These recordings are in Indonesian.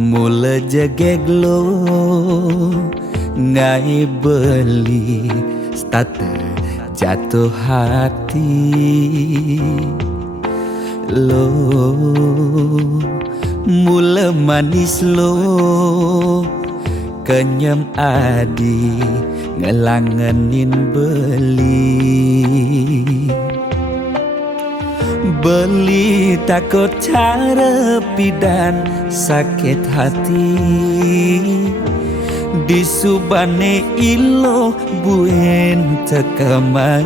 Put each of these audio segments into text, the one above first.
Mula jegeglo ngai beli starter jatuh hati lo. Mula manis lo kenyam adi ngelangenin beli takut cara pidan sakit hati di subane ilo buen tekamai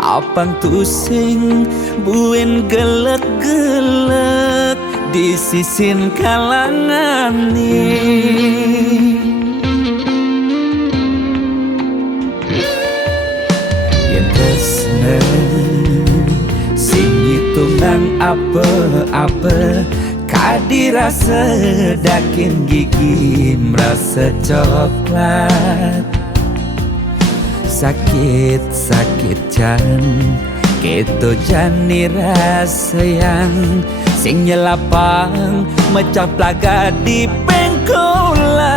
apang tusing buen gelek-gelek di sisin kalangan ni. Yang tresna sing hitungan apa-apa kadirasa dakin gigi merasa coklat. Sakit-sakit jan keto jani rasa yang sing nyelapang mecah plaga di pengkolan.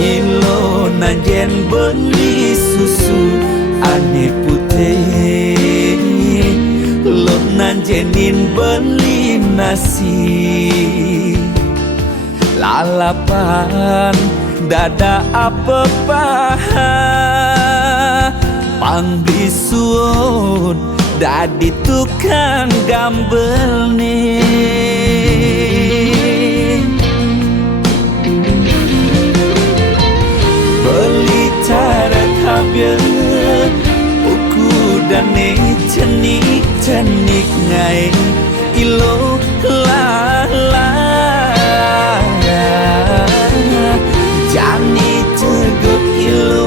Ilo nanjen beli susu ane putih, lo nanjenin beli nasi lalapan dada apa paha pangbisuun dadi tukang gambel nih. Beli cara kabel uku dan cenik ngai ilo lala jani tegut ilo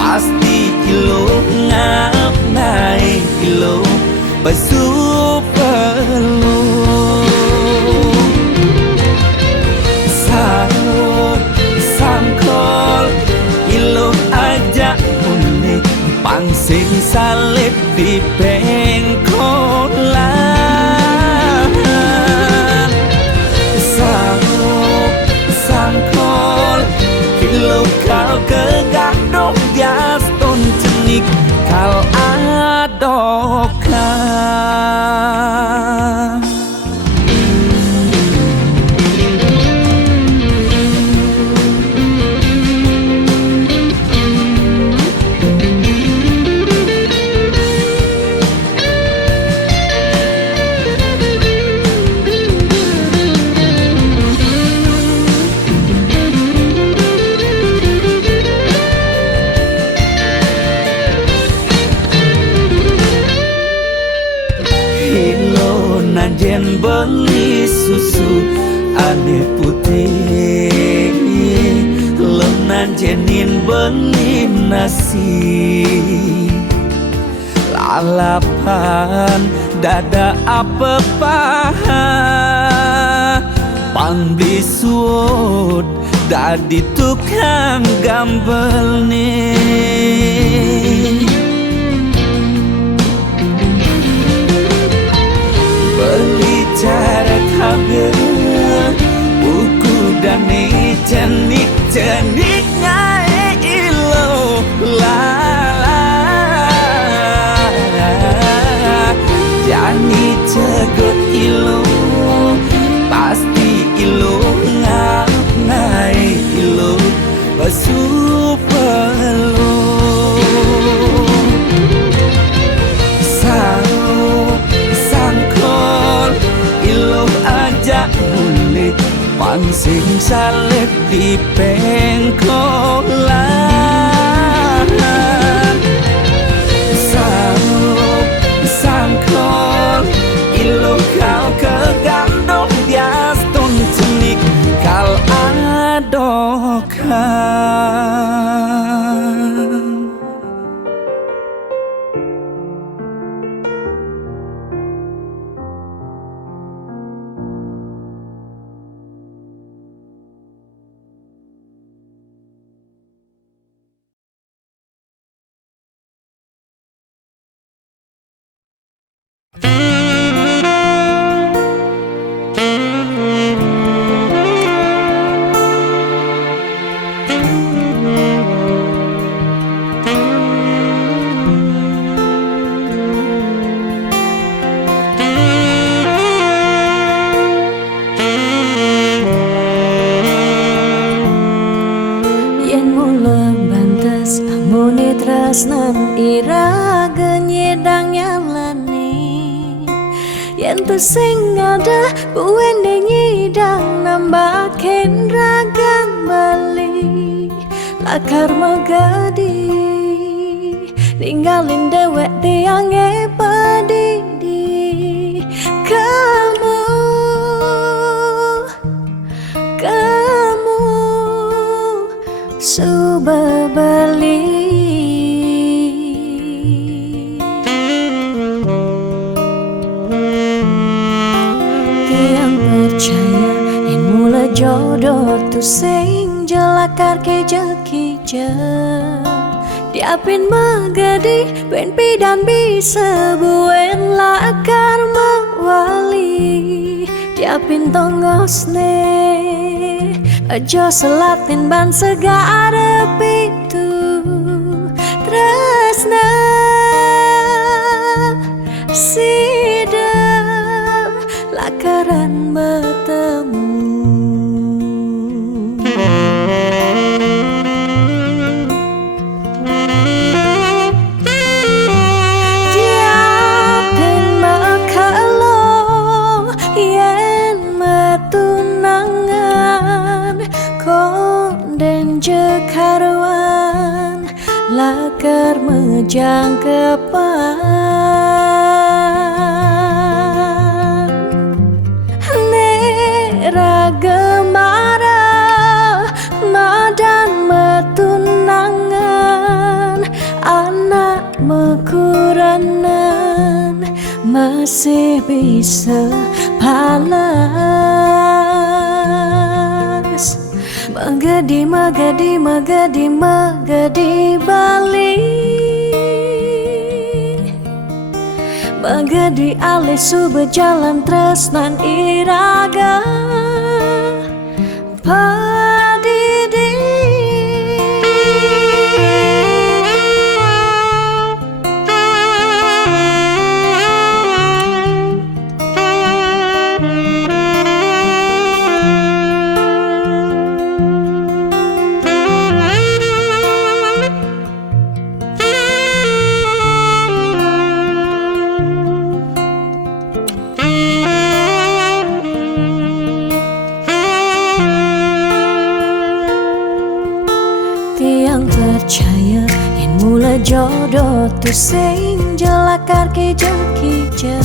pasti ilo ngap naik ilo besu perlu sangkol ilo ajak unik pangsing salib di pengkolan. Sangkol ilo kau kegadok dias ton cenik kal adokan. Nanjen beli susu ane putih, lo nanjenin beli nasi lalapan dada apa paha pangbisuun dadi tukang gambel nih. Beli cara kabel buku dan cenik ngai ilo lala jani cegot ilo pasti ilo ngap ngai ilo besu perlu pangsing salib di pengkolan. Sangkol ilo kau kegandong dias ton cenik kal adokan. sing ada buwene nyidang nambahin ragam bali lakar magadi ninggalin dewek tiange padidi kamu subah bali percaya yang mula jodoh tu sing jelakar keja-keja diapin magadi ben pidan bisa buen lakar mawali diapin tongosne aja selatin ban segara pitu tresna sida lakaran bertemu diapin makalo yen metunangan konden jekarwan lakar mejang kepan ragemara madan metunangan anak mekuranan masih bisa palas magadi magadi magadi magadi bali magadi alih subah jalan tresnan iraga padidi tiang percaya yang mula jodoh tu sing jelakar keja-keja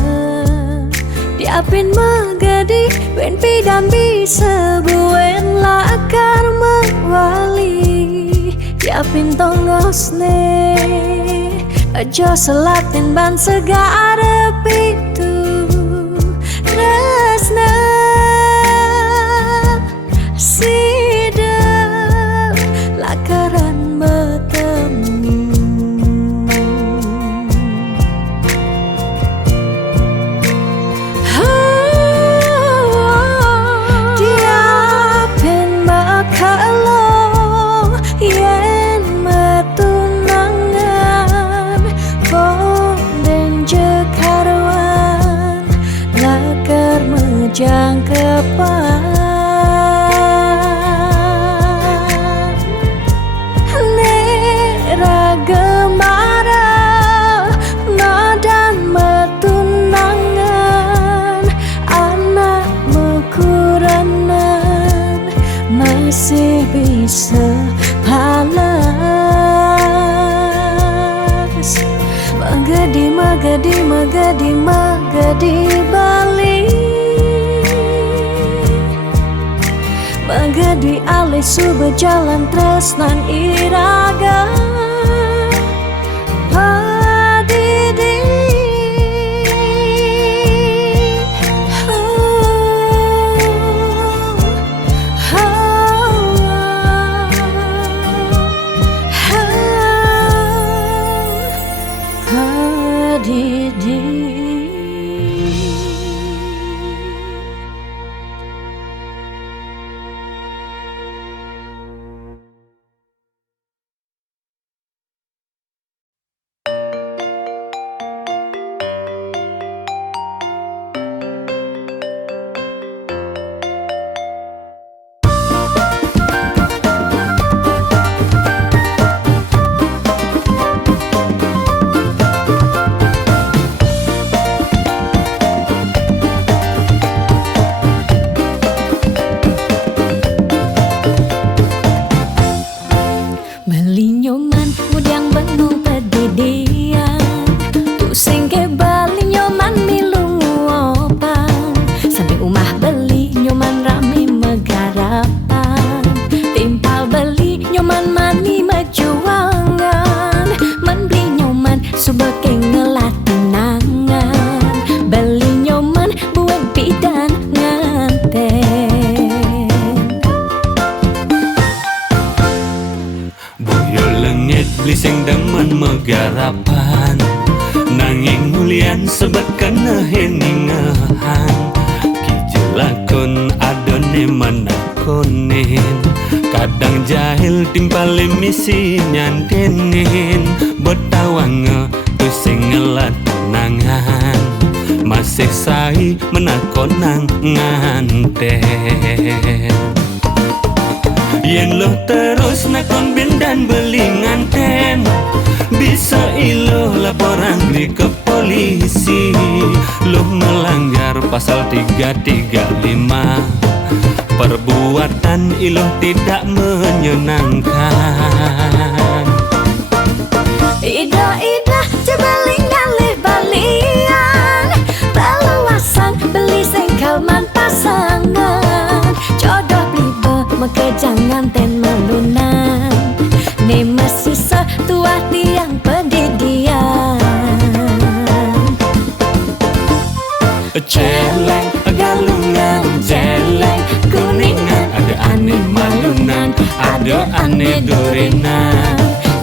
diapin magadi ben pidan bisa buen lakar mawali diapin tongosne aja selatin ban segara pitu tresna sida lakaran bertemu diapin makalo yen metunangan konden jekarwan lakar mejang kepan ragemara madan metunangan anak mekuranan masih bisa palas magadi magadi magadi magadi bali magadi alih subah jalan tresnan iraga padidi padidi harapan nanging mulian sebab kena heningahan kijelakon adone menakonin kadang jahil timpali misi nyandenin betawang pusing ngelat nangan masih sai menakon nganten yen lo terus nakon bin dan beli nganten bisa ilo laporan di ke polisi lo melanggar pasal 335 perbuatan ilo tidak menyenangkan Ida cebelingan balian Balawasan beli sengkalman pasangan Jodoh blibe mekejangan ten melunan Ne masih setua tiang pendidian Celeng galungan jeleng kuningan ada aneh malunan ada aneh durinan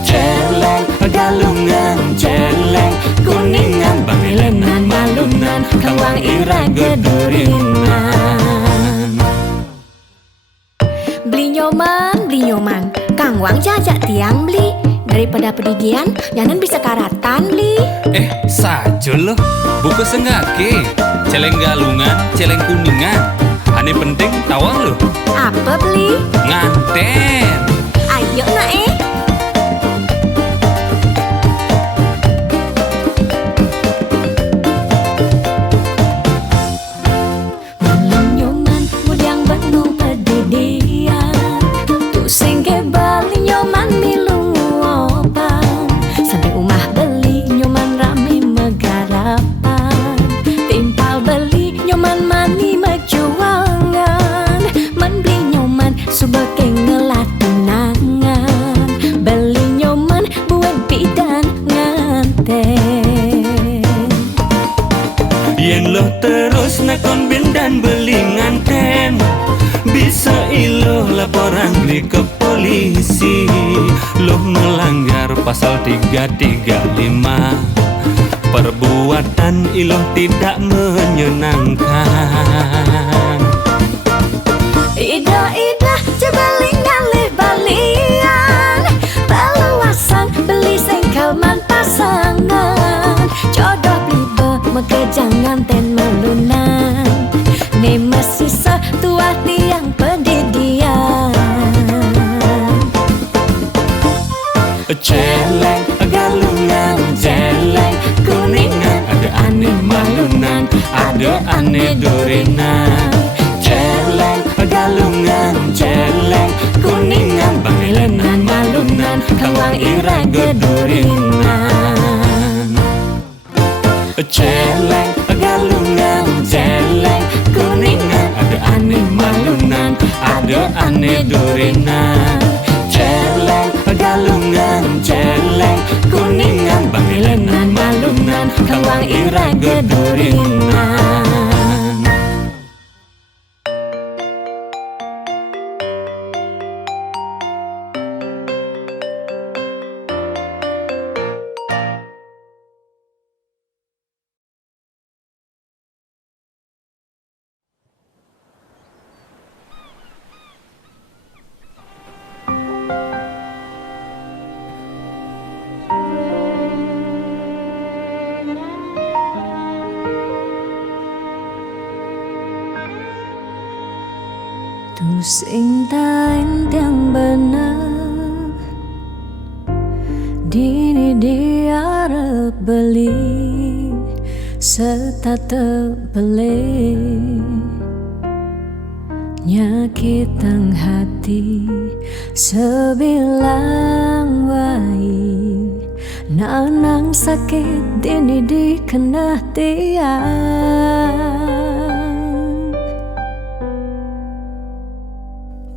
celeng galungan jeleng kuningan bangilenan malunan kawang ira gedurinan Beli nyoman Kang Wang jajak tiang beli Daripada pedidian Jangan bisa karatan beli sajo loh buku senggake celeng galungan celeng kuningan aneh penting tawang loh Apa beli? nganten Ayo nak Beli nyoman mudiang penuh pedidian Tu singke bali nyoman milung opan Sampai umah beli nyoman rame megarapan Timpal beli nyoman mani mejuangan Man beli nyoman subeke ngelatunangan Beli nyoman buat bidan nganten yen lo terus nakon bin dan beli nganten bisa ilo laporan di ke polisi lo melanggar pasal 335 perbuatan ilo tidak menyenangkan Ida cebelingan balian Balawasan beli sengkalman pasangan Jodoh blibe mekejangan ten melunan Ne masih setua tiang pendidian celeng galungan jeleng kuningan ada aneh malunan ada aneh durinan celeng galungan jeleng kuningan bangilenan malunan kawang ira gedurinan celeng galungan jeleng kuningan ada aneh malunan ada aneh durinan celeng galungan jeleng kuningan bangilenan malunan kawang ira gedurinan Tu sing tain tiang bener Dini diarep beli Serta tebeli Nyakitang hati Sebilang wai Nanang sakit dini dikena tiang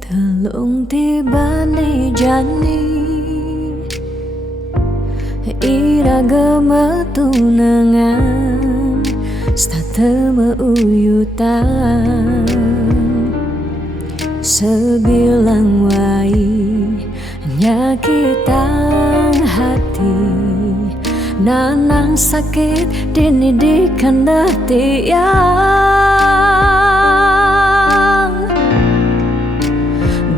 Telung tiba ni jani Ira gemetunangan Stata meuyutan Sebilang wai Nyakitang hati nanang sakit dini di kanda tiang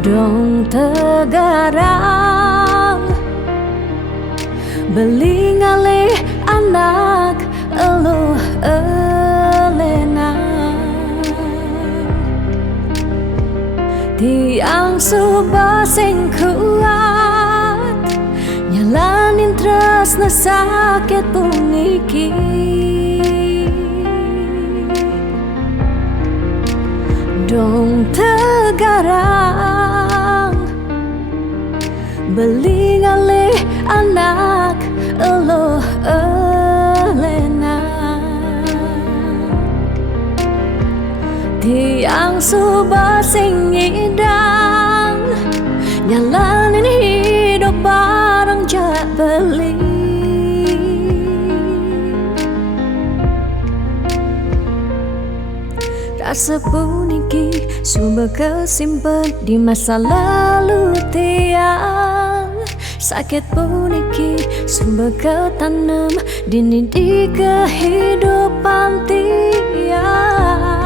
dong tegarang beli ngalih anak eluh elena tiang subah sing kuat nyalanin tresna sakit puniki dong tegarang beli ngalih anak eluh elena tiang subah sing ngidang nyalanin hidup bareng jak beli rasa puniki sumber kesimpan di masa lalu tiang sakit puniki sumber ketanam dini di kehidupan tiang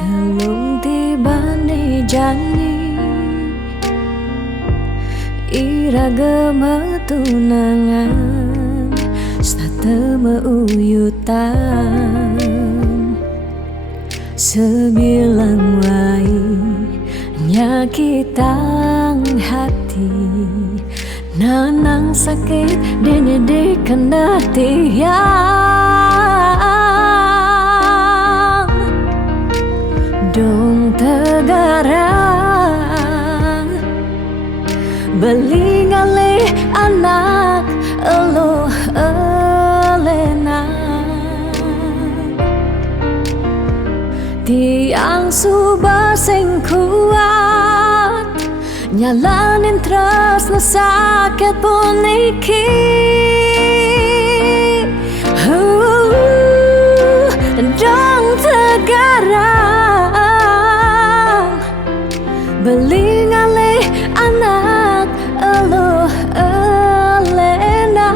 telung tibane jani iraga tunangan sate meuyutan sebilang wai nyakitang hati nanang sakit dini di kanda tiang dong tegarang beli ngalih anak eluh elena tiang subah sing kuat nyalanin tresna sakit puniki dong tegarang beli ngalih anak eluh elena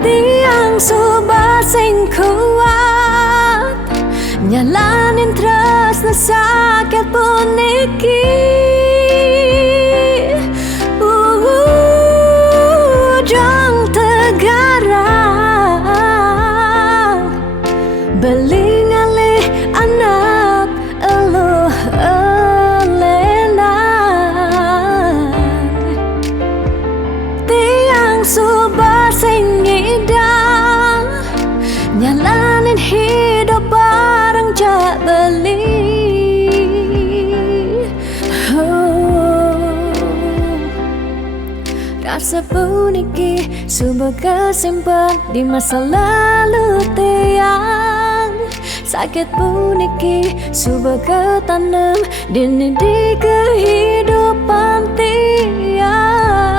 tiang subah sing kuat nyalanin tresna sakit puniki dong tegarang beli ngalih anak eluh elena tiang subah sing ngidang nyalanin hidup bareng jak beli rasa puniki sumber kesimpan di masa lalu tiang sakit puniki sumber ketanam dini di kehidupan tiang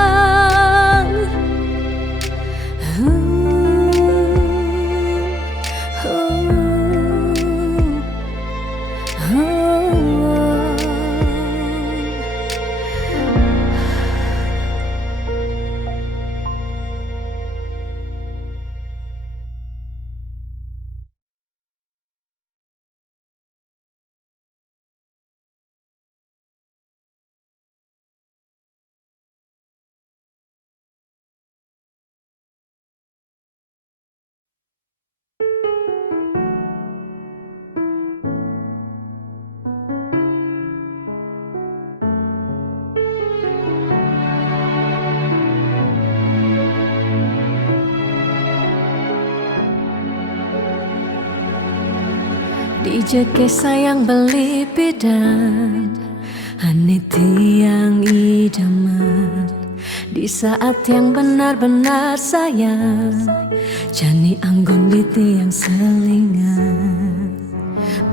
Dijeke sayang beli bidan Ane tiang idaman Di saat yang benar-benar sayang Jani anggon di tiang selingan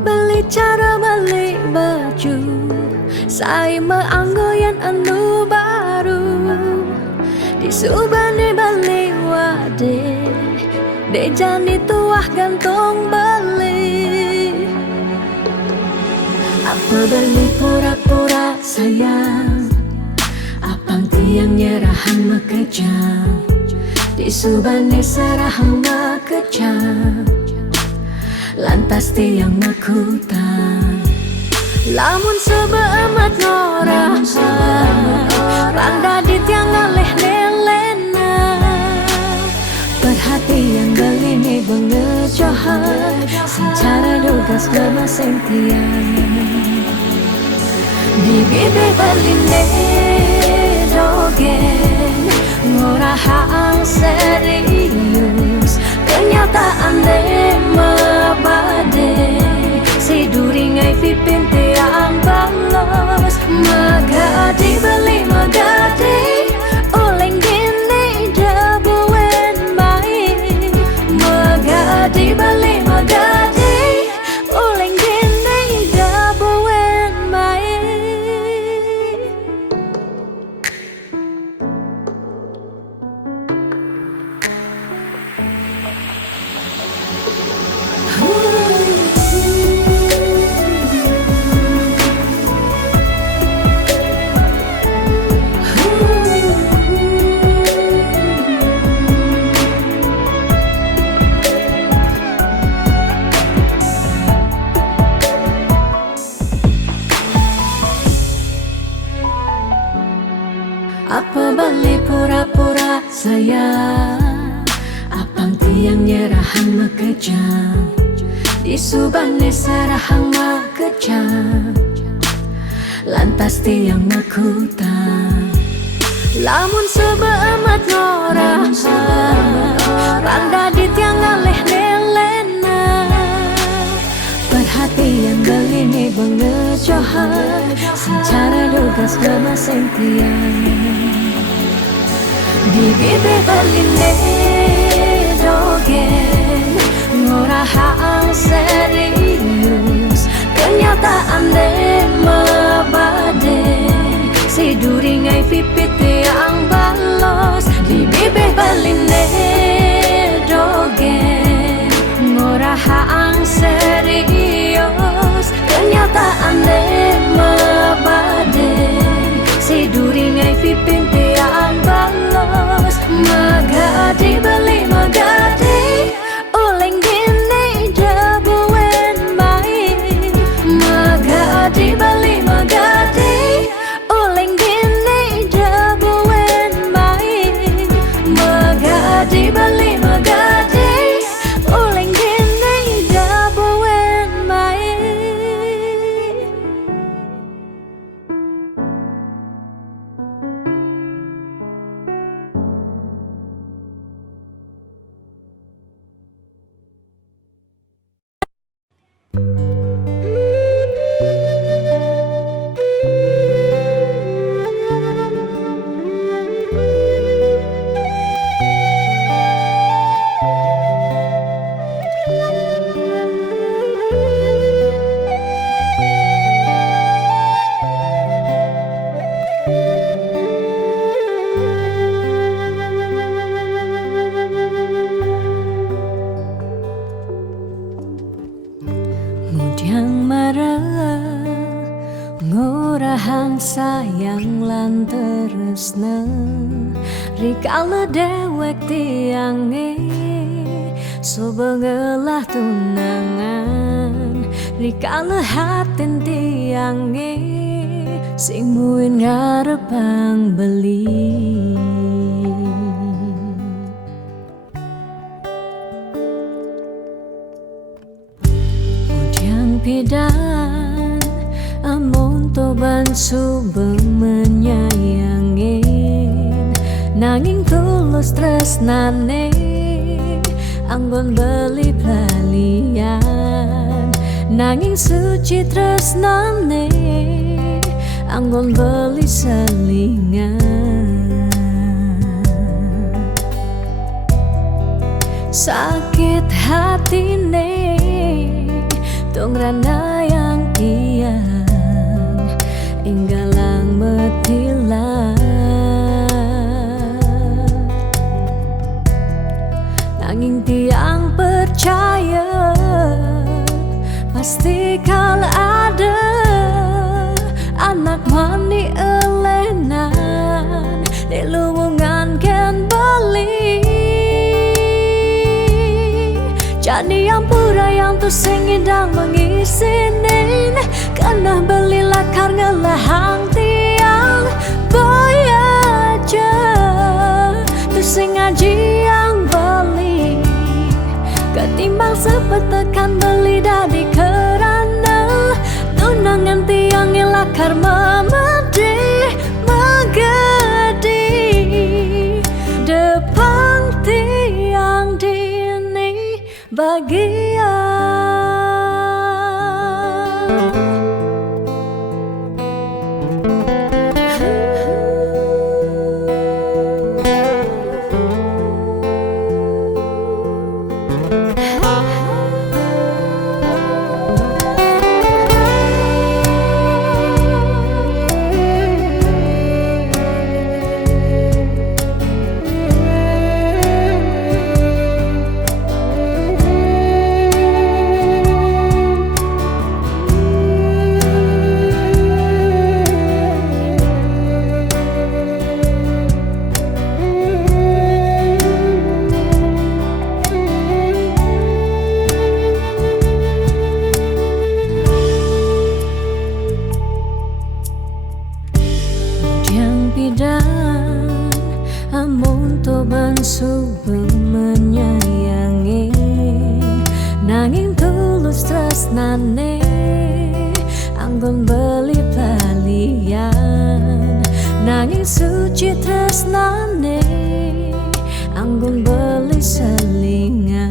Beli cara beli baju Saya meanggoyan anu baru Di subane bali wade de jani tuah gantung beli. Apa beli pura-pura sayang, apang tiang nyerahan makejam, di subane serahan makejam, lantas tiang makutan. Lamun sebeamat norahan, randa di tiang ngaleh nelena, perhatian belini bengejohan, secara dugas nama sentian. Di bibir beline dogen, ngorahang serius, kenyataan mabade, si duringai pipin tiang balos, magadi beli magadi, oleng gini dabuen mai, magadi beli magadi, oleng gini dabuen mai. Apa balik pura-pura sayang, apang tiang nyerahan makejam, di subane serahan makejam, lantas tiang makutan. Lamun sebeamat norahan, randa di tiang ngaleh nelena, perhatian belini bengejohan, secara dugas nama sentian. Di bibir beline dogen, ngorahang serius, kenyataan mabade, si duringai pipit yang balos. Di bibir beline dogen, ngorahang serius, kenyataan mabade, si duringai pipin tiang balos, magadi beli magadi, oleng gini dabuen mai, magadi beli magadi, oleng gini dabuen mai, magadi beli magadi, oleng gini dabuen mai. Mudyang marah, ngorahang sayang lan tresna, rikala dewek tiange, so bengelah tunangan, rikala hatin tiange, sing muin ngarepang beli. Pidan amun toban suba menyayangin, nanging tulus tresnane anggon beli pelalian, nanging suci tresnane anggon beli selingan. Sakit hatine tong rana yang tiang inggalang metilan, pasti kalau ada anak mani elenan di luwungan ken beli. Jadi yang pura yang tuh sing idang mengisinin karena belilah karena lahang tiang boy aja tuh sing ngaji yang beli ketimbang sepetekan beli dari kerana tunangan tiang ilakar memedi megedi depan tiang dini bagian. Amun to bansuh menyayangi nanging tulus tresnane anggun beli palian nanging suci tresnane anggun beli selingan.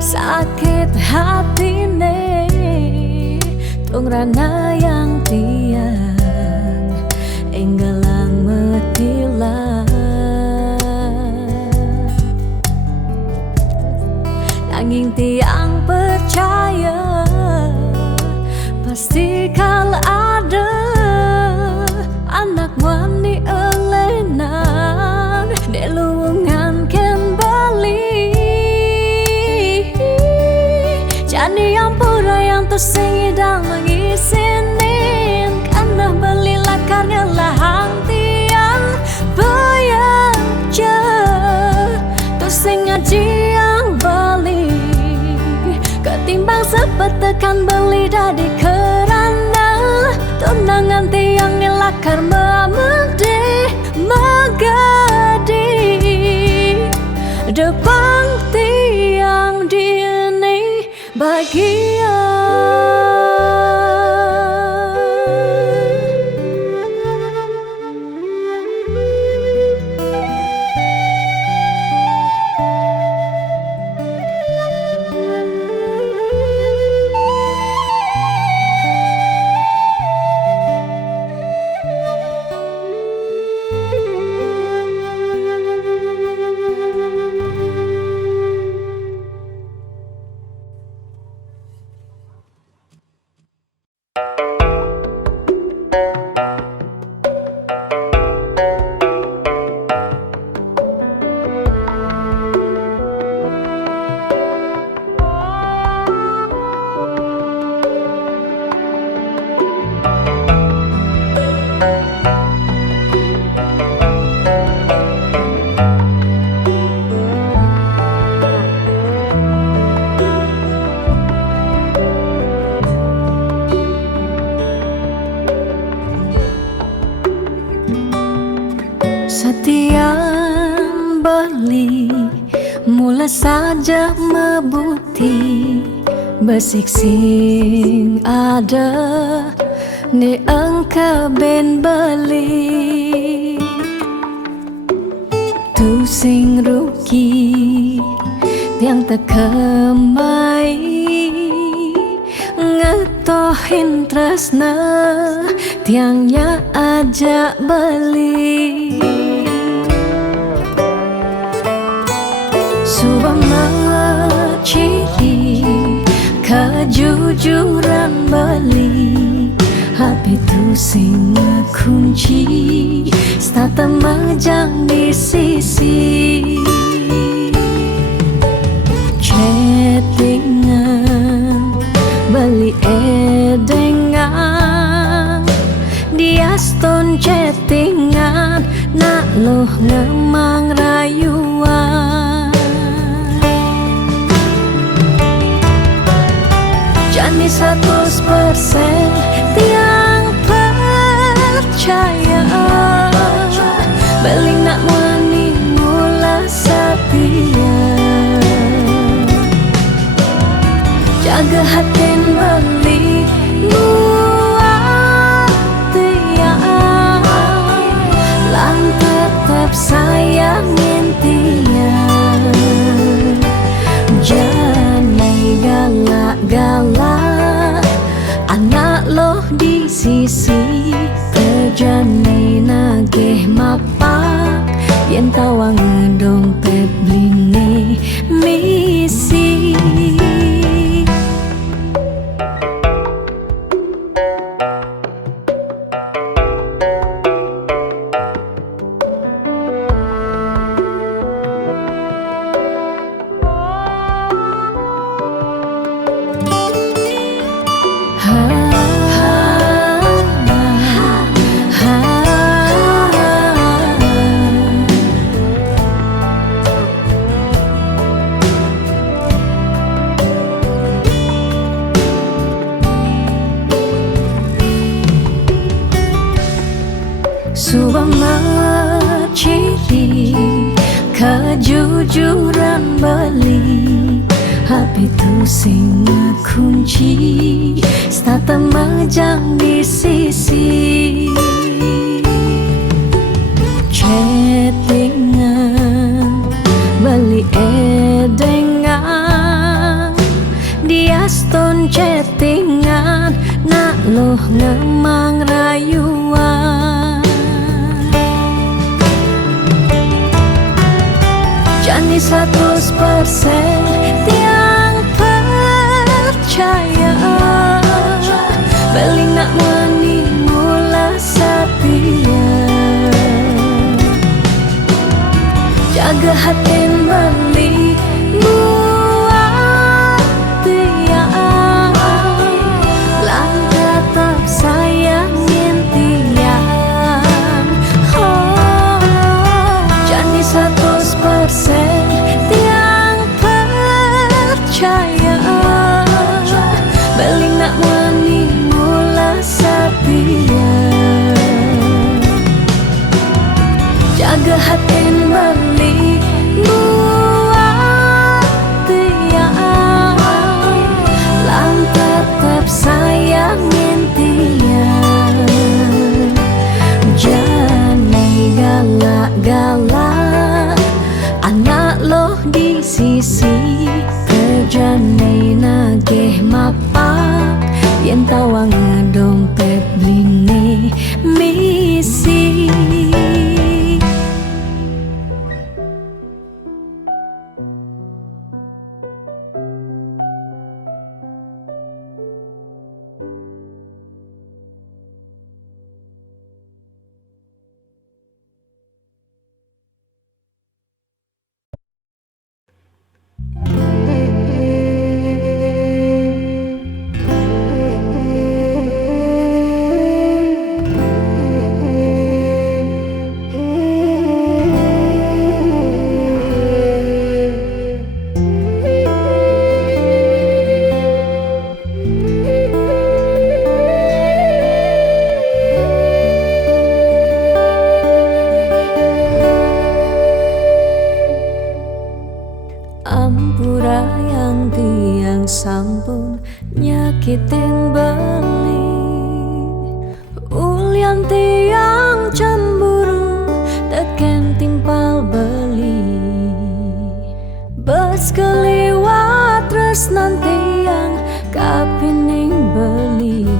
Sakit hatine tungrana yang tiang enggalang metilah nanging tiang percaya pasti kalau ada anak wani elenan di luwungan ken bali. Jadi yang pura yang tuh sing idang mengisinin karena belilah karena lahang tiang bayaja tuh sing ngaji yang beli ketimbang sepetekan beli dari kerana tunangan tiang nilakar memedi megadi depan tiang dini bagian. Setiap beli mula saja mebuti besik sing ada ni engkau ben beli tu sing rugi tiang tekemai ngetohin tresna tiangnya ajak beli. Subama ciri kejujuran beli hati tu sing kunci stata majang di sisi ngemang rayuan. Jani 100% tiang percaya, beli nak wani mula setia. Jaga hatin beli buat tiang, lang tetap sayangin tiang. Jangan galak-galak, anak loh di sisi terjani nageh mapak, yen tawang dompet blingi misi. Suama ciri kejujuran beli, HP tu sing kunci, stata majang di sisi. Chattingan beli edengan, dia stone chattingan, nak loh ngemang rayuan. Jani 100% tiang percaya, beli nak wani mula setia. Jaga hatin beli buat tiang, lang tetap sayangin tiang. Oh, Jani 100% tiang percaya, beli nak wani mula setia. Jaga hatin beli buat tiang, lang tetap sayangin tiang. Jangan galak-galak, anak loh di sisi kerjane nageh mapak, yen tawang dompet blingi misi. Ampura yang tiang sampun nyakitin beli, ulian tiang cemburu teken timpal beli. Bes keliwat terus nanti yang kapining beli,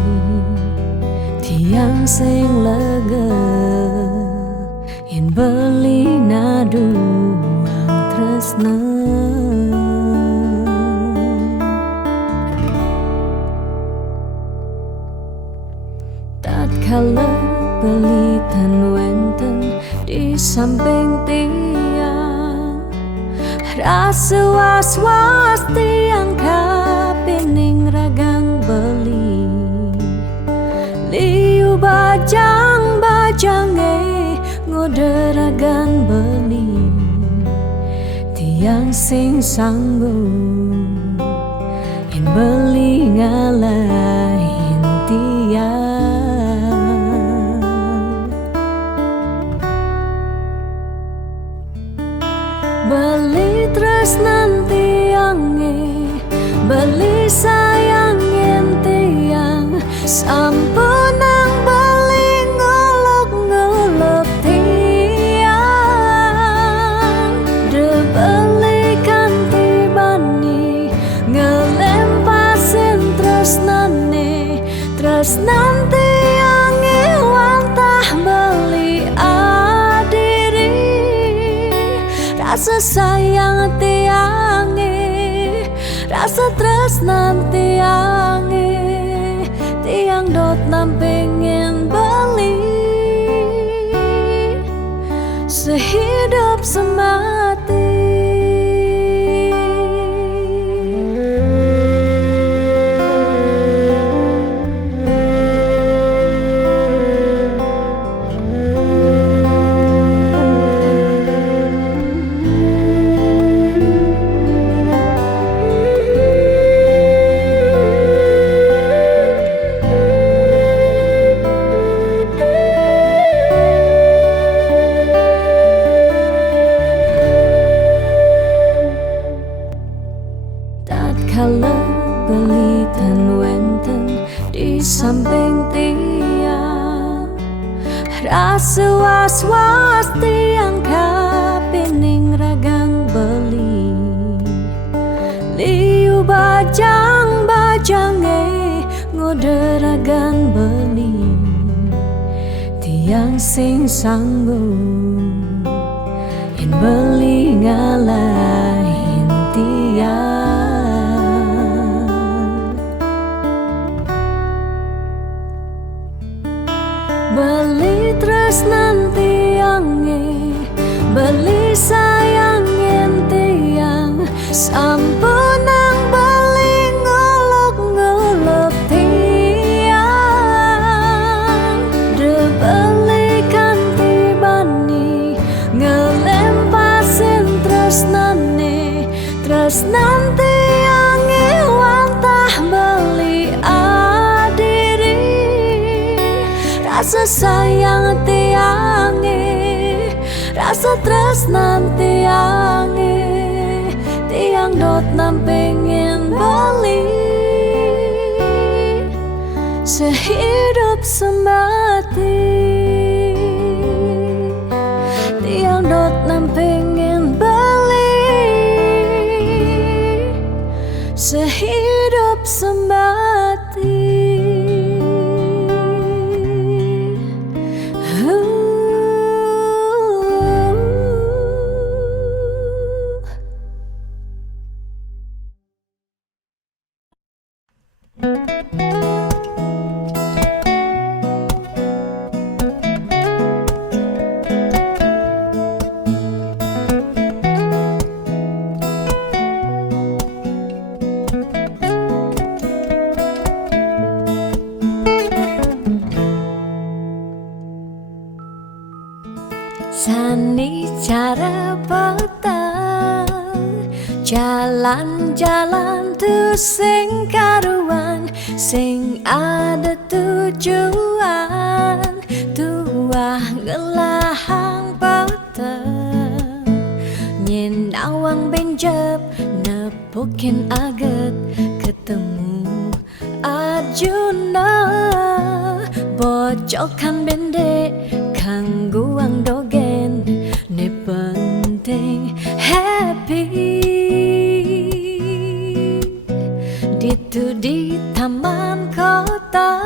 tiang sing lega yen beli naduang tresna. Tatkala beli tan wenten di samping tiang, rasa was-was tiang kapining ragang beli. Liu bajang-bajange ngode ragan beli. tiang sing sanggup yen beli ngalahin tiang. Beli tresnan tiange, beli sayangin tiang, sampun nang beli ngolok-ngolok tiang. De beli kanthi bani ngelempasin tresnane, tresnan tiange wantah beli adiri. Rasa sayang tiange, rasa tresnan tiange, tiang dot nam pengen beli sehidup semati. Tatkala beli tan wenten di samping tiang, rasa was-was tiang kapining ragang beli. Liu bajang-bajange ngode ragang beli, tiang sing sanggup yen beli ngalahin tiang. Beli tresnan tiange, beli sayangin tiang, sampun nang beli ngolok-ngolok tiang. De beli kanthi bani ngelempasin tresnane, tresnan tiange wantah beli adiri. Rasa sayang tiange, rasa tresnan tiange, tiang dot nam pengen beli sehidup semati. Tiang dot nam pengen beli sehidup semati. Sani cara petang, jalan-jalan tu sing karuan, sing ada tujuan, tuah ngelahang petang. Nyen awang benjep nepukin aget, ketemu Arjuna, bocokan bendek kangguang dogen, ne penting happy. Ditu di taman kota,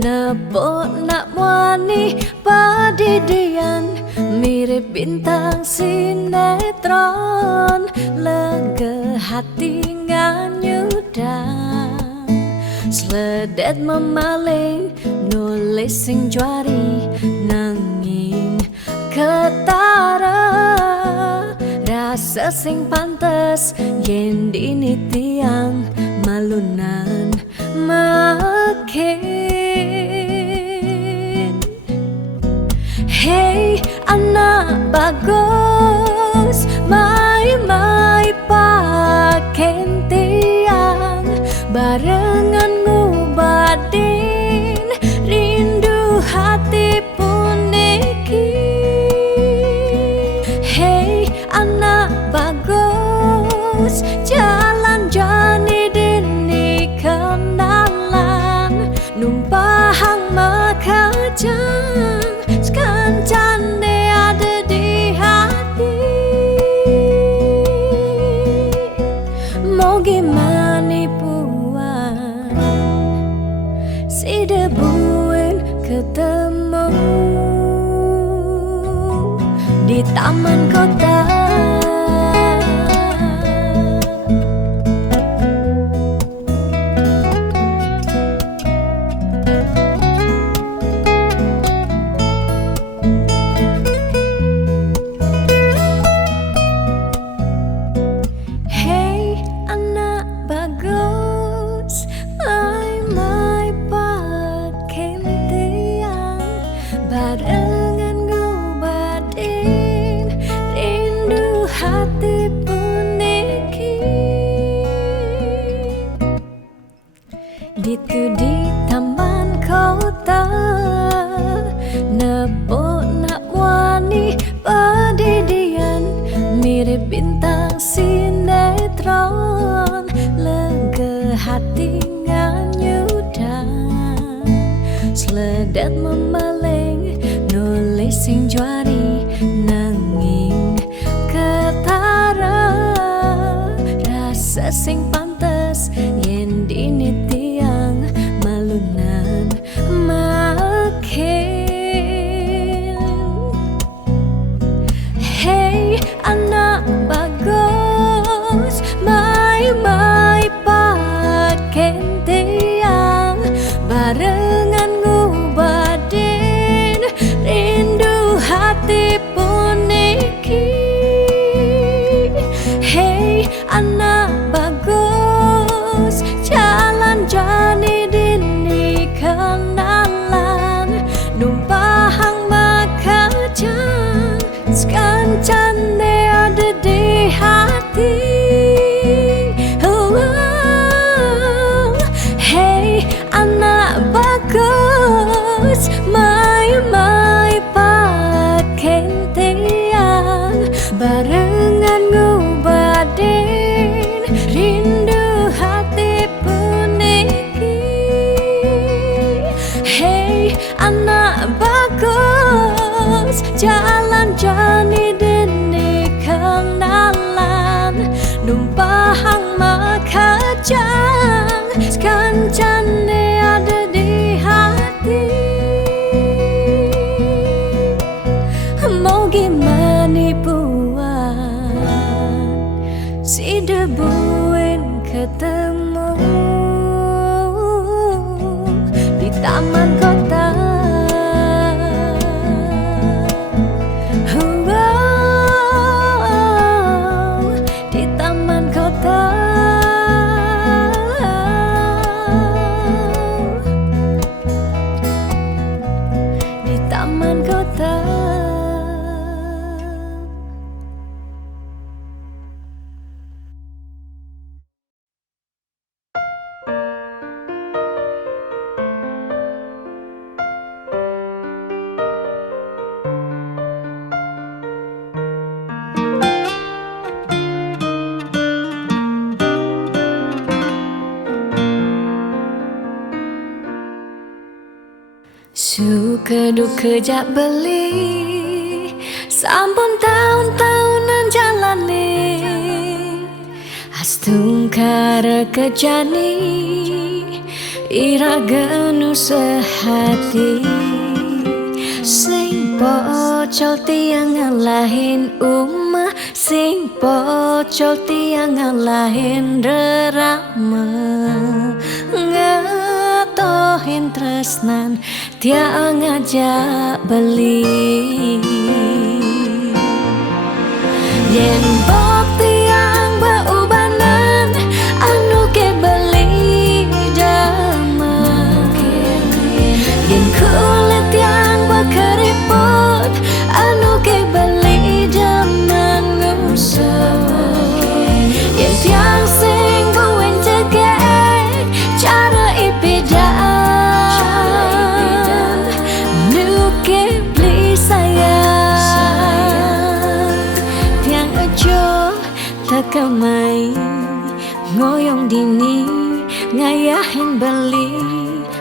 nepok nak wani padidian, mirip bintang sinetron, lega hati nganyudan. Sledet memaling, nulis sing juari, nanging ketara. Rasa sing pantes, yen dini tiang malunan makin. Hey anak bagus, my di taman kota. Hey anak bagus, mai pakai tiang barengan ngobatin rindu hati puniki. Ditu di taman kota, nepok nak wani padidian mirip bintang sinetron, lega hati nganyudan, sledet memeleng nulis sing juari nanging ketara rasa sing pantes yen dini tiang malunan makin. Hey anak bagus, mai pakai tiang barengan ngubadin rindu hati puniki. Hey anak bagus, jalan jani dini kenalan numpahang makajang sekancane ada di hati. Hey anak bagus, mai pakai tiang barengan ngubadin rindu hati puniki. Hey anak bagus, jalan jani dini kenalan numpahang makajang sekancane ada di hati. Mau gimana buat si debuin ketemu di taman kota. Di taman kota. Di taman kota. Suka duka jak beli, sampun tahun-tahunan jalani, astung kara kejani, iraganu sehati. Sing pocol tiang ngalahin umah, sing pocol tiang ngalahin rerama, ngatohin tresnan tiang ngajak beli. Yen bok tiang beubanan anu ke beli damai, yen kulit yang berkeriput anu ke beli jaman ngusah, yen tiang sing buin cegek cara ipidan nu ke beli sayang. Tiang ejo tekamai ngoyong dini ngayahin beli,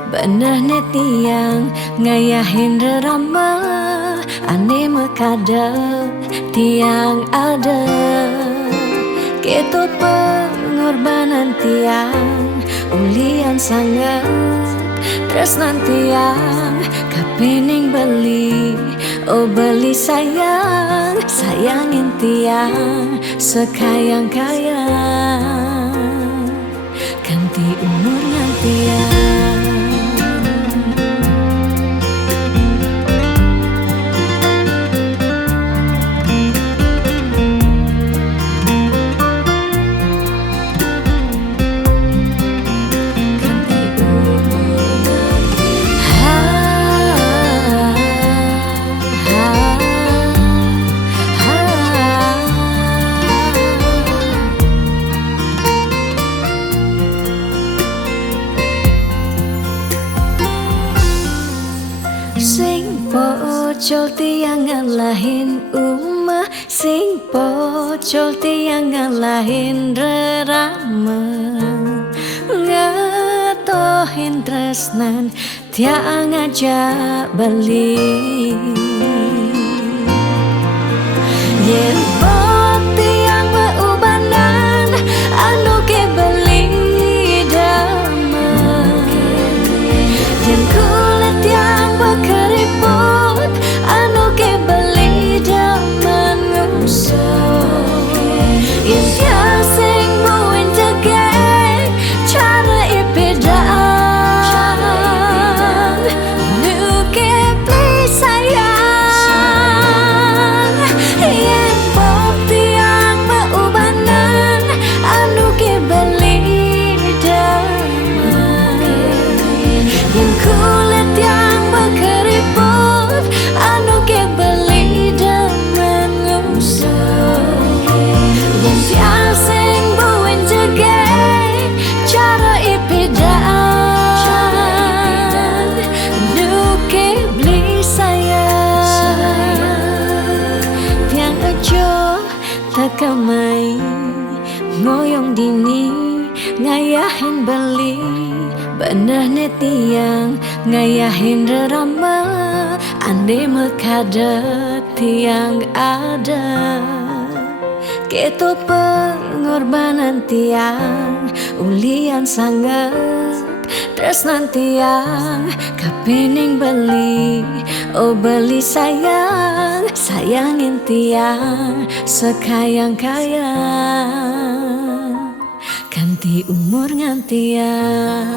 bener net tiang ngayahin rerama, ane mekadep tiang ada. Ketut pengorbanan tiang ulian sangat tresnan tiang kapening beli Oh beli sayang, sayangin tiang sekayang-kayang, ganti umurnya tiang. Sing pocol tiang ngalahin umah, sing pocol tiang ngalahin rerama, ngetohin tresnan tiang ngajak beli. Yen pot tiang meubanan anu ke beli damai, yen kulit tiang keriput anu ke beli daman ngusuk, yen tiang sing muin jageng cara ipedaan nu ke beli sayang. Yen pop tiang meubanan anu ke beli damai, yen kulit tiang keriput anu ke beli daman ngusuk, yen tiang sing buin jageng cara ipedaan nu ke beli sayang. Tiang aja takamai ngoyong dini ngayahin beli, bener ne tiang ngayahin rerama, ande mekadet tiang ada. Keto pengorbanan tiang ulian sangat tresnan tiang kapening beli. Oh beli sayang, sayangin tiang sekayang-kayang, ganti umur ngantiang.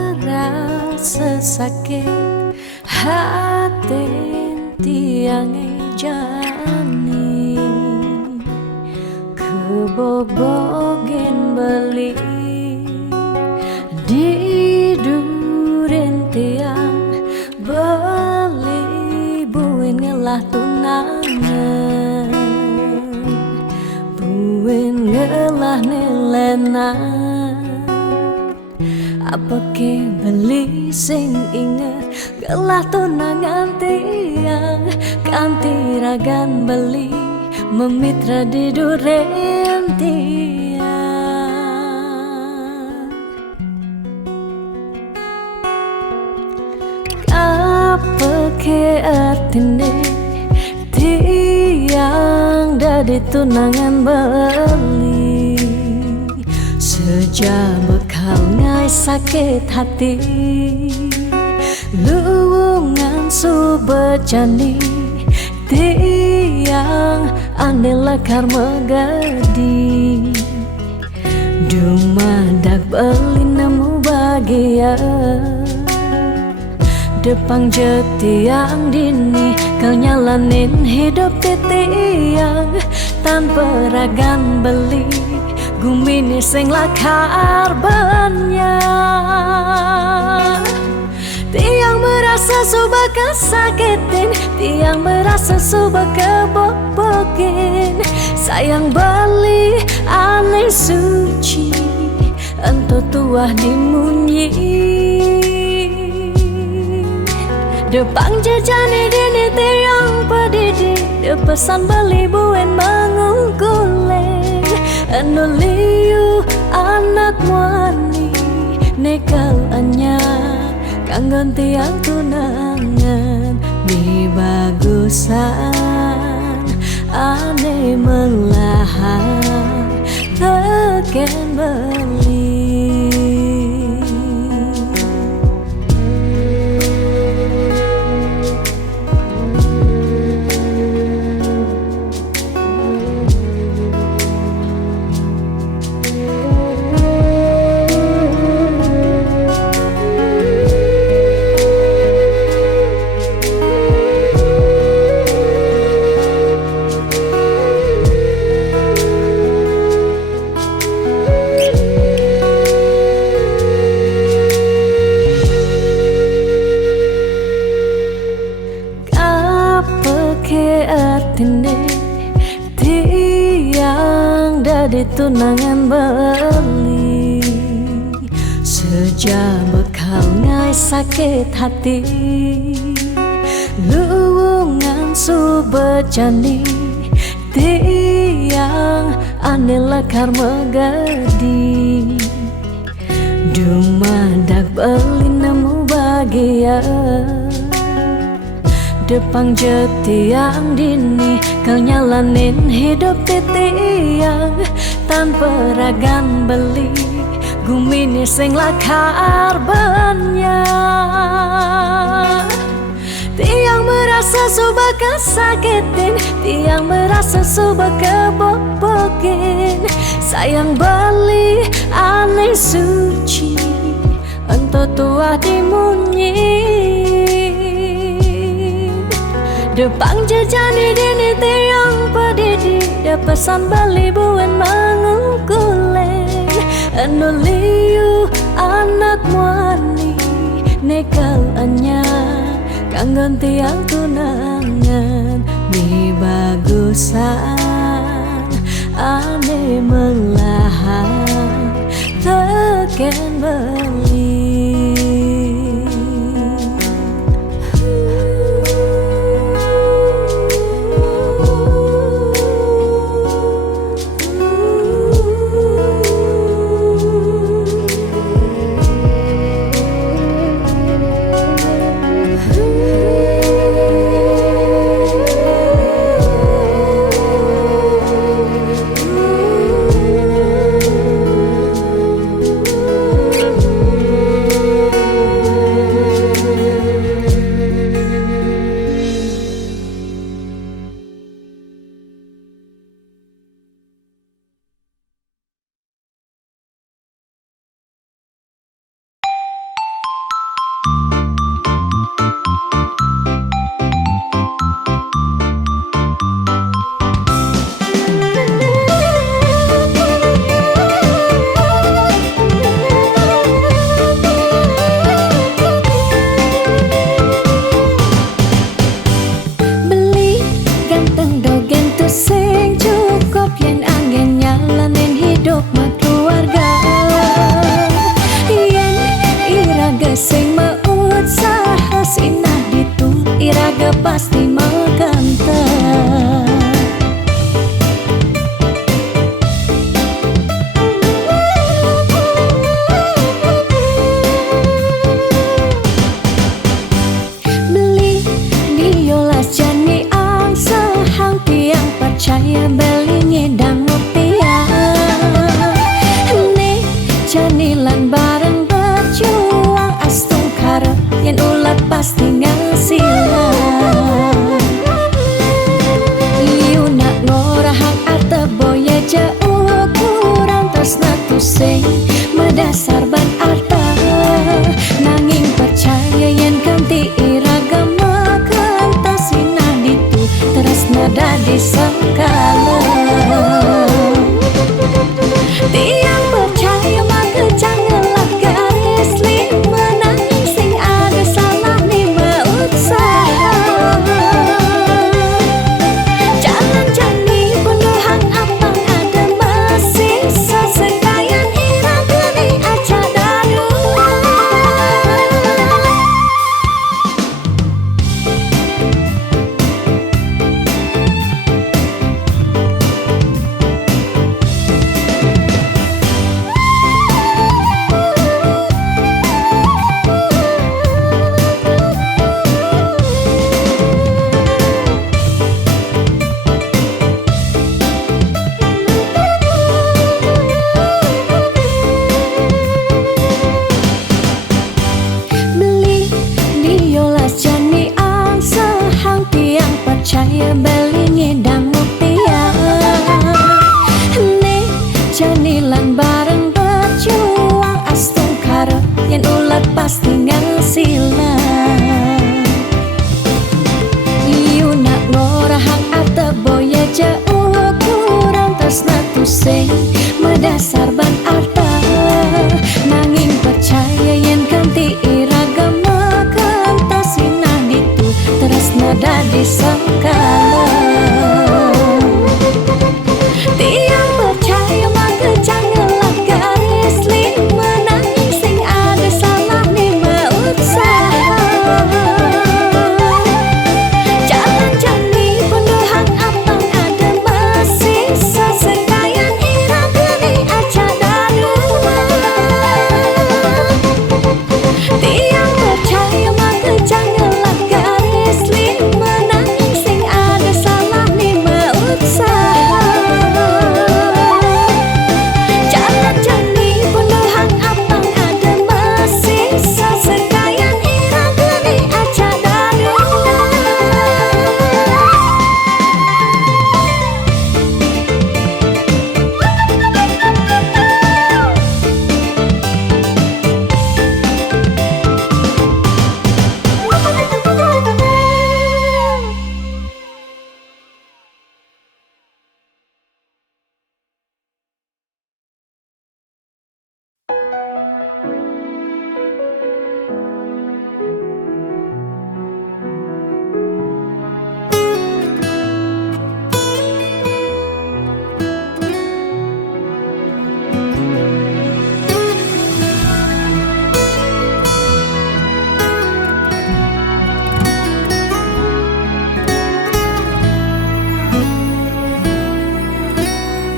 Kerasa sakit hati tiang jani, kebobogen beli di duren tiang beli buin ngelah tunangan, buin ngelah nilenan. Apa ke beli sing inget gelah tunangan tiang, kanti ragan beli memitra di duren tiang. Apa ke artine tiang dadi tunangan beli, sejak bekal ngai sakit hati, luwungan subejani tiang ane lekar megadi, dumadak beli nemu bahagia. Depang jetiang dini kau nyalanin hidup tiang, tanpa ragan beli gumini sing lakar banyak. Tiang merasa suba kesakitin, tiang merasa suba kebobokin. Sayang beli aneh suci, ento tuah dimunyi. Depan jejani dini tiang pedidi, de pesan beli buen mengungkule. Anu liu anak wani nekal anyar kanggon tiang tunangan di bagusan ane melahan teken beli. Tiang dari tunangan beli sejak bekal ngai sakit hati luwungan subejani tiang ane lekar megadi dumadak beli nemu bahagia Depang jetiang dini kau nyalanin hidup titiang tanpa ragan beli gumini sing lakar banyak. Tiang merasa subah kesakitin, tiang merasa subah kebobokin. Sayang beli aneh suci entah tua dimunyi. Depang jejani dini tiang pedidi, de pesan beli buen mengungkulen. Anu liu anak wani nekal anyar kanggon tiang tunangan di bagusan ane melahan teken beli. Pasti mengkantar. Beli diolas jani ang sehang tiang percaya beli ngedang rupiah. Nih janilan bareng berjuang astung karep yang ulat pasti ngasilah. Sing medasar ban arta nanging percaya yen kanti iragama kantasina ditu teras nada disangkala. Tiang percaya maka janganlah garis lima nanging sing ada salah ni usaha. Jalan jani penuhan apang ada masih sesekali. lepas dengan silang. Iu nak ngorahang atau boya jauh kurang tresna tu sing medasar ban arta. Nanging percaya yen kanti iragama kantasina ditu tresna dadi sangkala. Tiang percaya maka janganlah garis lima, nanging sing ada salah ni usaha. Jalan jani penuhan abang ada masih sesekayan iraga ni aja daruma. Tiang percaya maka janganlah garis lima, nanging sing ada salah ni usaha. Jalan jani penuhan abang ada masih sesekayan iraga ni aja daruma.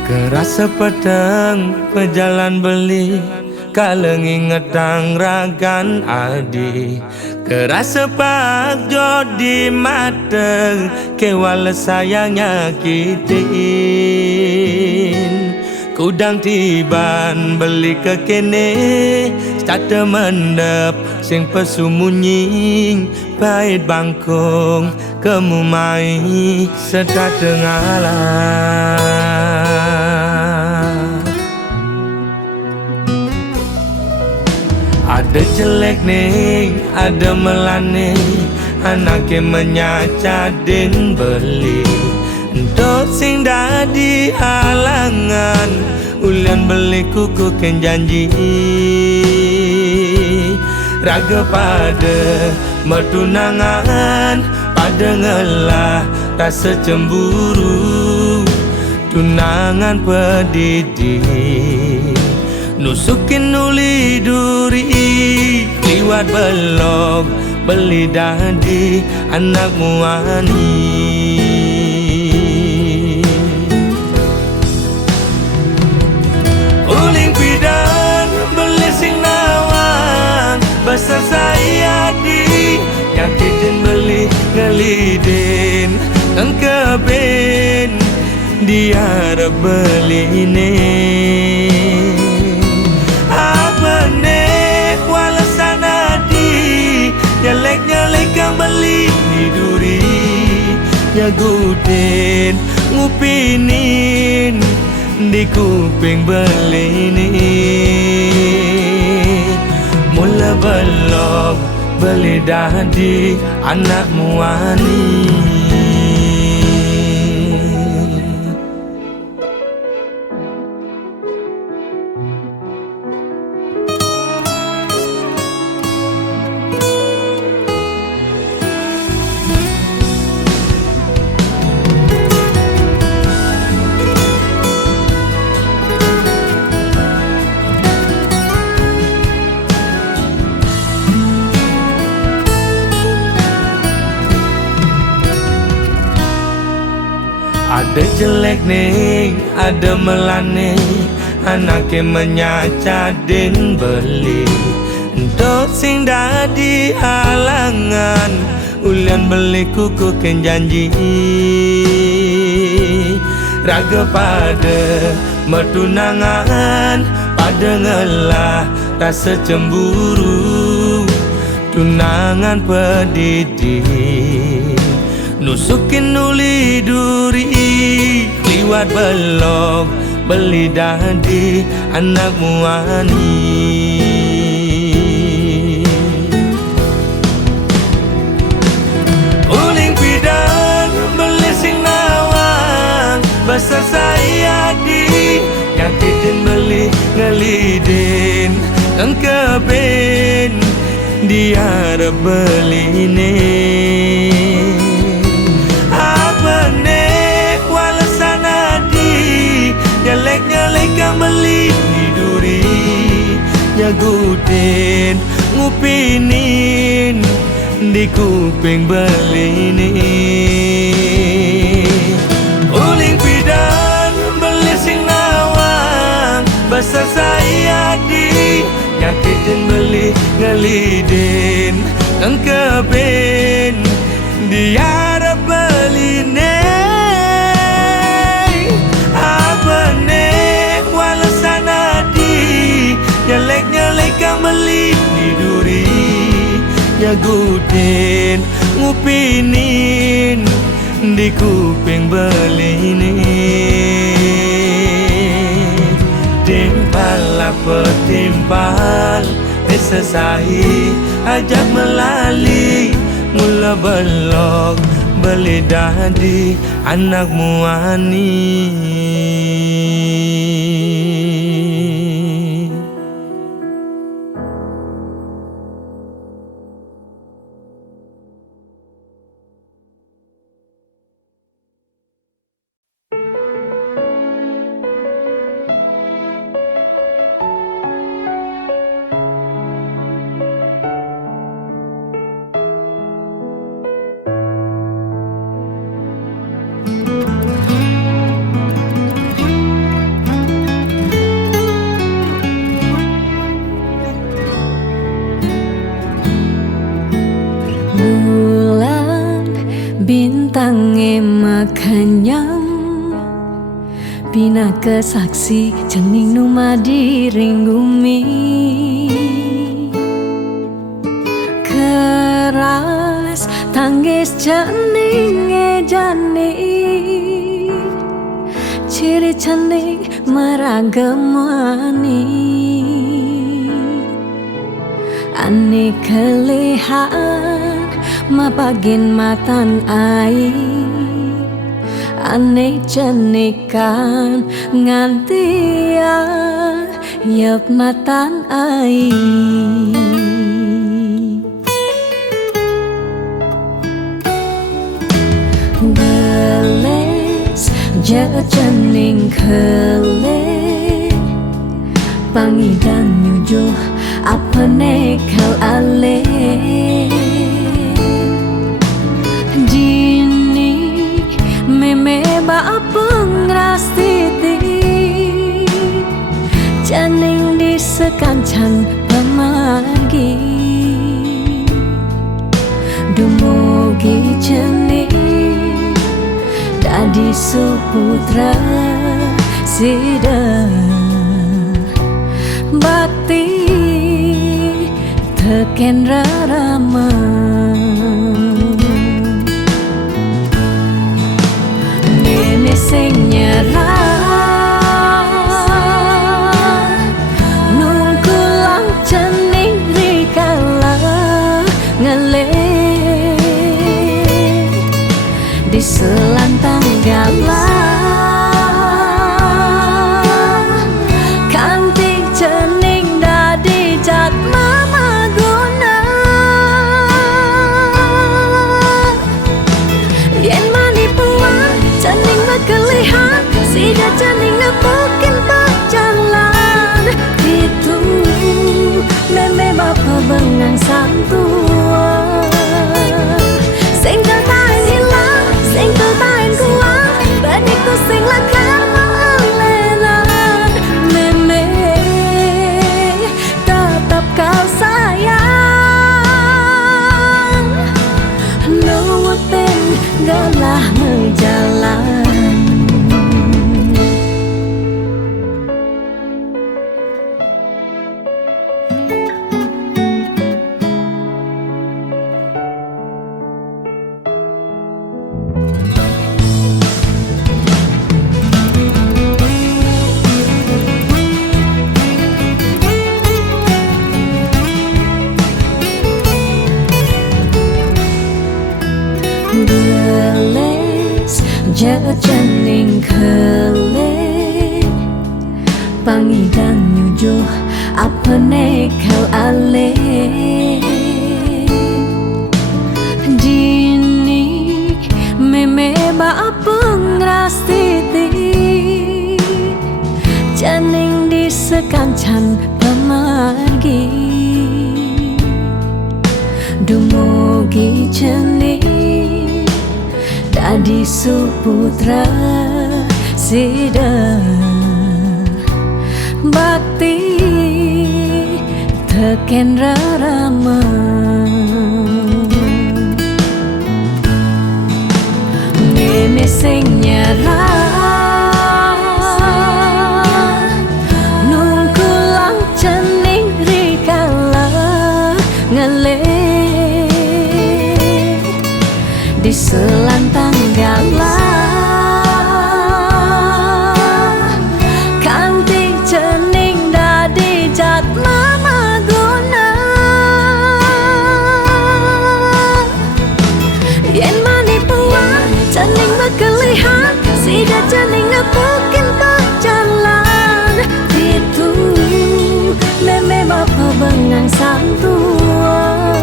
Kerasa pedang pejalan beli, kaleng ingetang ragan adi. Kerasa pak jodi mateng, kewala sayangnya kitin. Kudang tiban beli ke kene, start mendep sing pesumunying, pahit bangkong kemumai serta tengalah. Ada jelek nih, ada melane, anaknya menyacadin beli. Untuk sing dadi halangan, ulian beli kuku ken janji. Raga pada mertunangan, pada ngelah rasa cemburu. Tunangan pedidi, nusukin uli duri, liwat belok beli dadi anak muani. Uling pidan beli sing nawang, besar saya di nyakitin beli ngelidin kang keben dia beli ini. Nyalek kang beli di duri, nyagutin ngupinin di kuping beli ini. Mula belok beli dadi anak muani. Ada jelek nih, ada melane, anaknya menyacadin beli. Untuk sing dadi halangan, ulian beli kuku ken janji. Raga pada mertunangan, pada ngelah rasa cemburu. Tunangan pedidi, nusukin uli duri, liwat belok beli dadi anak muani. Kan keben dia ada beline apa ne wala sanadi nyalek kang beli di duri nyaguten ngupinin di kuping beline uling pidan beli sing nawang basa saya di nyakitin beli ngelidin kan keben dia ada beline apa ne wala sanadi nyalek kang beli di duri nyaguten ngupinin di kuping beline timpal apa timpal Esasai ajak melali mula belok beli dadi anakmu ani bintangnya makanyam bina kesaksi cening numa diring bumi keras tanggis cening jani ciri cening meragamani ani kelihat mapagin matan ai ane cenikan ngantia yep matan ai beles jaga cening kele pangidang nyujuh apa nekal ale meme ba pengrastiti janing di sekancang pemargi dumugi cening dadi suputra sida bakti teken rarama sing nyerah nungkulang cening rikala ngele di selantang galah kantik cening dadi jat mama guna yen manipuan cening kelihat sida cening ngepokin berjalan itu meme bapa bengang santua sing tertain hilang sing tertain kuat benikku sing lakar melelan meme tetap kau sayang nuwutin galah menjalan beles jaga cening kele pangidang nyujuh apa penekal ale Dini meme ba pengrastiti Janing di sekancan pemargi Dumugi jening Dadi suputra sida Bakti teken rarama Meme sing nyerah Nungkulang jening rikala ngale Di selantang galah Kelihat sida janing nepukin berjalan itu meme bapa bengang santua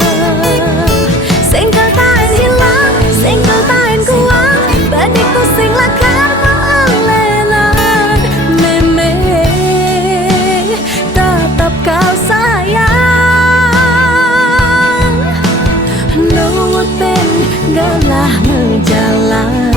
single tain hilang single tain kuat badiku sing lakar maalelan meme tetap kau sayang nuwut ben galah ngejalan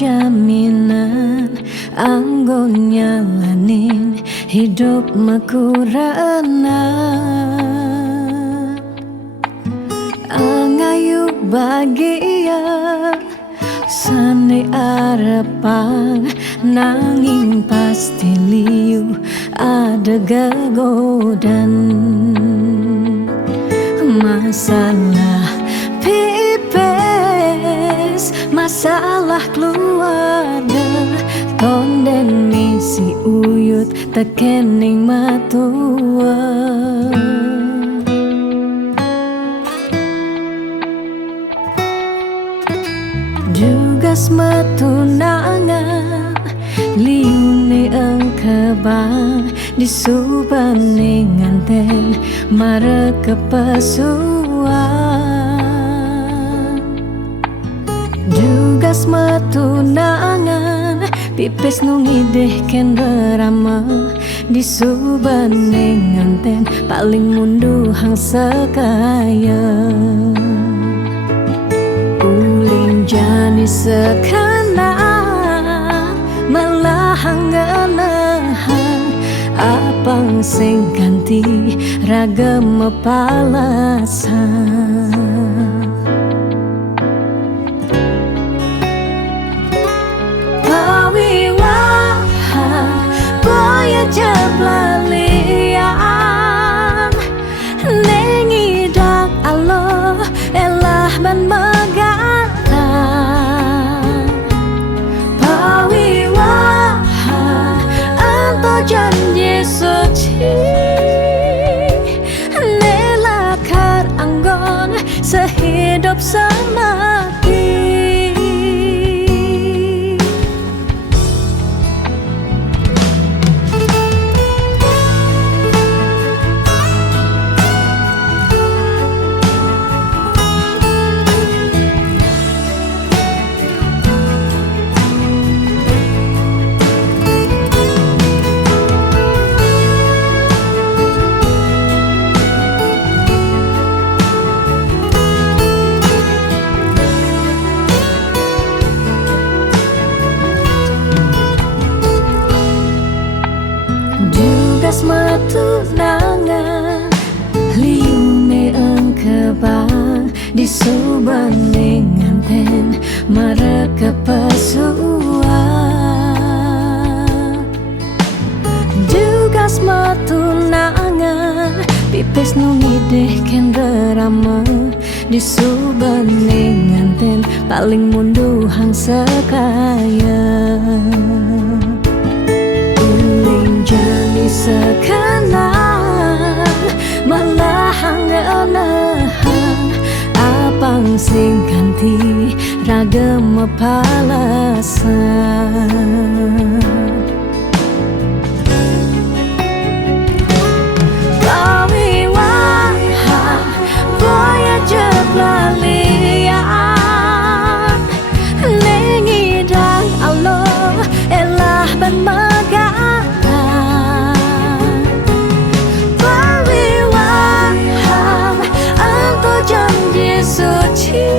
Jaminan anggon nyalanin hidup makurana angayu bahagia sane arepang nanging pasti liu ada gegodan masalah masalah keluarga tonden misi uyut tekening matua juga semetunangan liune engkebang disubane nganten mare kepasuan juga semetunangan pipis nungideh ken berama disubane nganten paling mundu hang sekaya uling jani sekana malah hanganahan apang sing ganti ragam palasan jablalian nengidak Allah elah ban megata pawiwaha anto janji suci nelakar anggon sehidup semati mereka pesua Dugas matunangan pipis nungideh ken rama di subening nganten paling munduhang sekaya uling jani sekanan malahang ngelahang apang sing ganti ragam palasan Pelalian Nengidang Allah elah ban megatan Perwiwahan Anto janji suci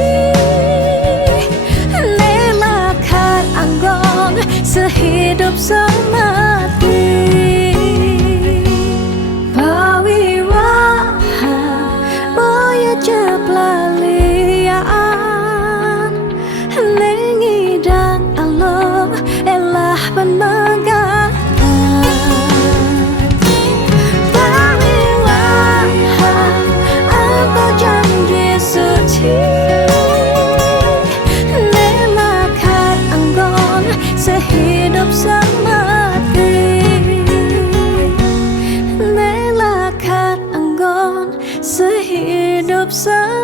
Nelakar anggong sehidup semati Pelalian Nengidang Allah elah ban megatan Perwiwahan Apa janji suci Nelakar anggon sehidup semati Nelakar anggon sehidup semati